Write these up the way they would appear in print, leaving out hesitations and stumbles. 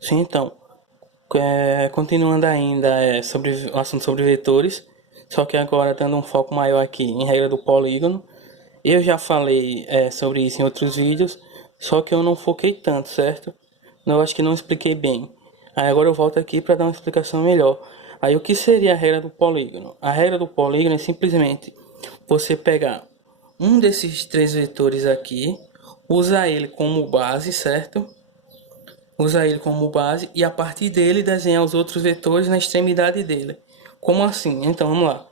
Sim, então, continuando ainda sobre o assunto sobre vetores, só que agora dando um foco maior aqui em regra do polígono. Eu já falei sobre isso em outros vídeos, só que eu não foquei tanto, certo? Eu acho que não expliquei bem. Aí agora eu volto aqui para dar uma explicação melhor. Aí o que seria a regra do polígono? A regra do polígono é simplesmente você pegar um desses três vetores aqui, usar ele como base, certo? Usar ele como base e a partir dele desenhar os outros vetores na extremidade dele. Como assim? Então vamos lá.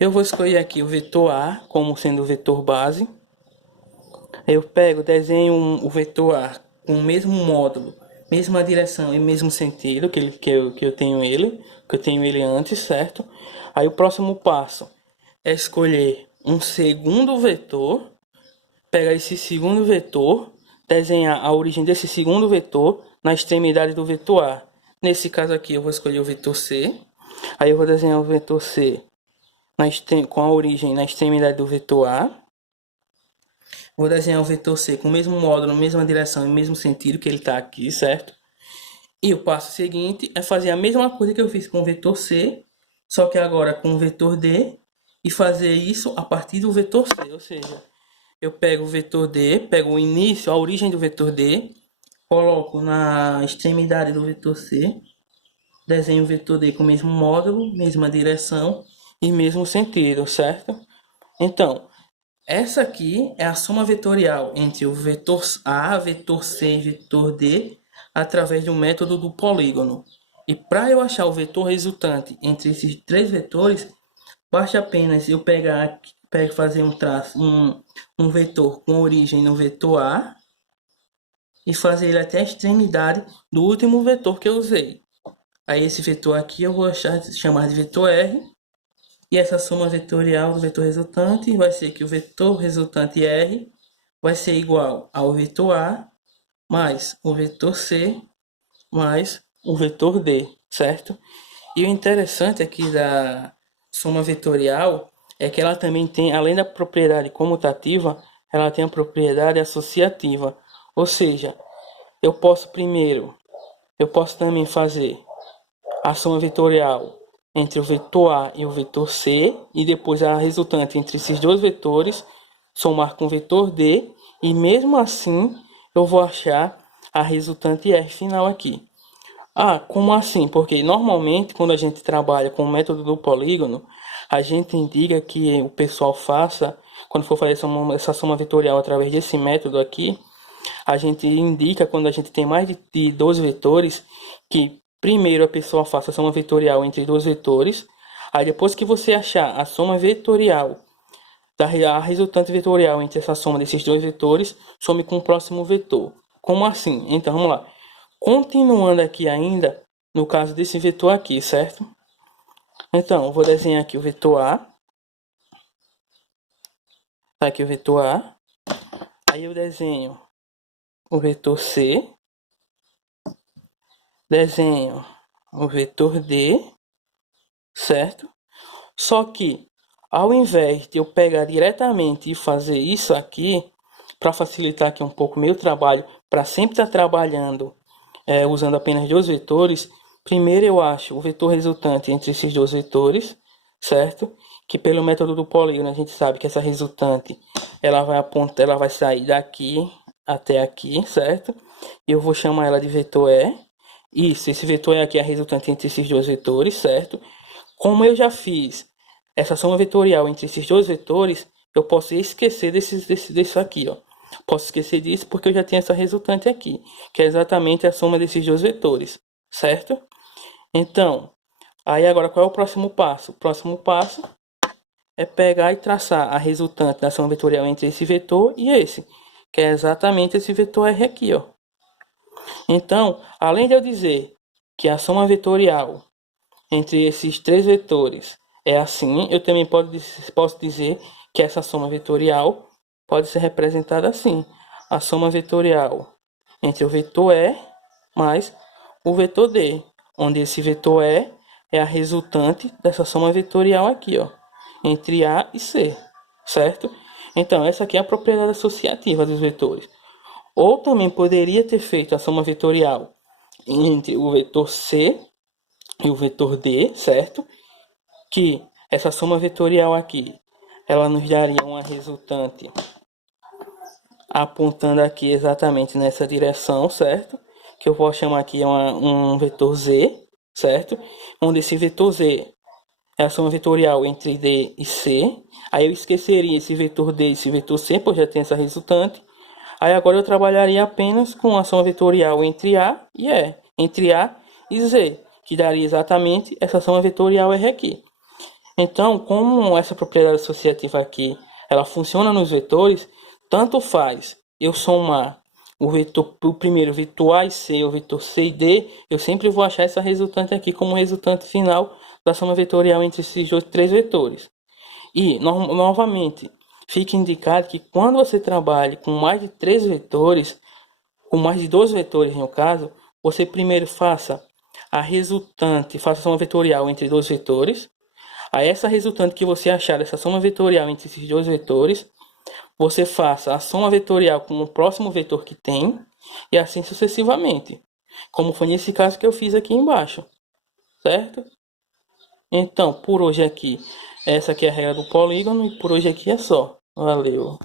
Eu vou escolher aqui o vetor A como sendo o vetor base. Eu pego, desenho o vetor A com o mesmo módulo, mesma direção e mesmo sentido que eu tenho ele antes, certo? Aí o próximo passo é escolher um segundo vetor, pegar esse segundo vetor, desenhar a origem desse segundo vetor na extremidade do vetor A. Nesse caso aqui eu vou escolher o vetor C, aí eu vou desenhar o vetor C com a origem na extremidade do vetor A. Vou desenhar o vetor C com o mesmo módulo, mesma direção e mesmo sentido que ele está aqui, certo? E o passo seguinte é fazer a mesma coisa que eu fiz com o vetor C, só que agora com o vetor D, e fazer isso a partir do vetor C, ou seja, eu pego o vetor D, pego o início, a origem do vetor D, coloco na extremidade do vetor C, desenho o vetor D com o mesmo módulo, mesma direção e mesmo sentido, certo? Então, essa aqui é a soma vetorial entre o vetor A, vetor C e vetor D através do método do polígono. E para eu achar o vetor resultante entre esses três vetores, basta apenas eu fazer um traço, um vetor com origem no vetor A e fazer ele até a extremidade do último vetor que eu usei. Aí esse vetor aqui eu vou chamar de vetor R. E essa soma vetorial do vetor resultante vai ser que o vetor resultante R vai ser igual ao vetor A mais o vetor C mais o vetor D, certo? E o interessante aqui da soma vetorial é que ela também tem, além da propriedade comutativa, ela tem a propriedade associativa. Ou seja, eu posso também fazer a soma vetorial entre o vetor A e o vetor C, e depois a resultante entre esses dois vetores, somar com o vetor D, e mesmo assim eu vou achar a resultante R final aqui. Ah, como assim? Porque normalmente quando a gente trabalha com o método do polígono, a gente indica que o pessoal faça, quando for fazer essa soma vetorial através desse método aqui, a gente indica quando a gente tem mais de 12 vetores, que primeiro a pessoa faça a soma vetorial entre dois vetores, aí depois que você achar a soma vetorial, a resultante vetorial entre essa soma desses dois vetores, some com o próximo vetor. Como assim? Então vamos lá. Continuando aqui ainda, no caso desse vetor aqui, certo? Então, eu vou desenhar aqui o vetor A. Tá aqui o vetor A. Aí eu desenho o vetor C. Desenho o vetor D, certo? Só que, ao invés de eu pegar diretamente e fazer isso aqui, para facilitar aqui um pouco o meu trabalho, para sempre estar trabalhando usando apenas dois vetores, primeiro eu acho o vetor resultante entre esses dois vetores, certo? Que pelo método do polígono a gente sabe que essa resultante ela vai sair daqui até aqui, certo? E eu vou chamar ela de vetor E. Isso, esse vetor aqui é a resultante entre esses dois vetores, certo? Como eu já fiz essa soma vetorial entre esses dois vetores, eu posso esquecer desse aqui, ó. Posso esquecer disso porque eu já tenho essa resultante aqui, que é exatamente a soma desses dois vetores, certo? Então, aí agora qual é o próximo passo? O próximo passo é pegar e traçar a resultante da soma vetorial entre esse vetor e esse, que é exatamente esse vetor R aqui, ó. Então, além de eu dizer que a soma vetorial entre esses três vetores é assim, eu também posso dizer que essa soma vetorial pode ser representada assim. A soma vetorial entre o vetor E mais o vetor D, onde esse vetor E é a resultante dessa soma vetorial aqui, ó, entre A e C, certo? Então, essa aqui é a propriedade associativa dos vetores. Ou também poderia ter feito a soma vetorial entre o vetor C e o vetor D, certo? Que essa soma vetorial aqui, ela nos daria uma resultante apontando aqui exatamente nessa direção, certo? Que eu posso chamar aqui um vetor Z, certo? Onde esse vetor Z é a soma vetorial entre D e C. Aí eu esqueceria esse vetor D e esse vetor C, pois já tem essa resultante. Aí agora eu trabalharia apenas com a soma vetorial entre A e E, entre A e Z, que daria exatamente essa soma vetorial R aqui. Então, como essa propriedade associativa aqui, ela funciona nos vetores, tanto faz eu somar o primeiro vetor A e C, o vetor C e D, eu sempre vou achar essa resultante aqui como resultante final da soma vetorial entre esses três vetores. E, novamente, fica indicado que quando você trabalha com mais de três vetores, com mais de dois vetores no caso, você primeiro faça a soma vetorial entre dois vetores. Aí essa resultante que você achar dessa soma vetorial entre esses dois vetores, você faça a soma vetorial com o próximo vetor que tem, e assim sucessivamente. Como foi nesse caso que eu fiz aqui embaixo, certo? Então, por hoje aqui, essa aqui é a regra do polígono, e por hoje aqui é só. Valeu!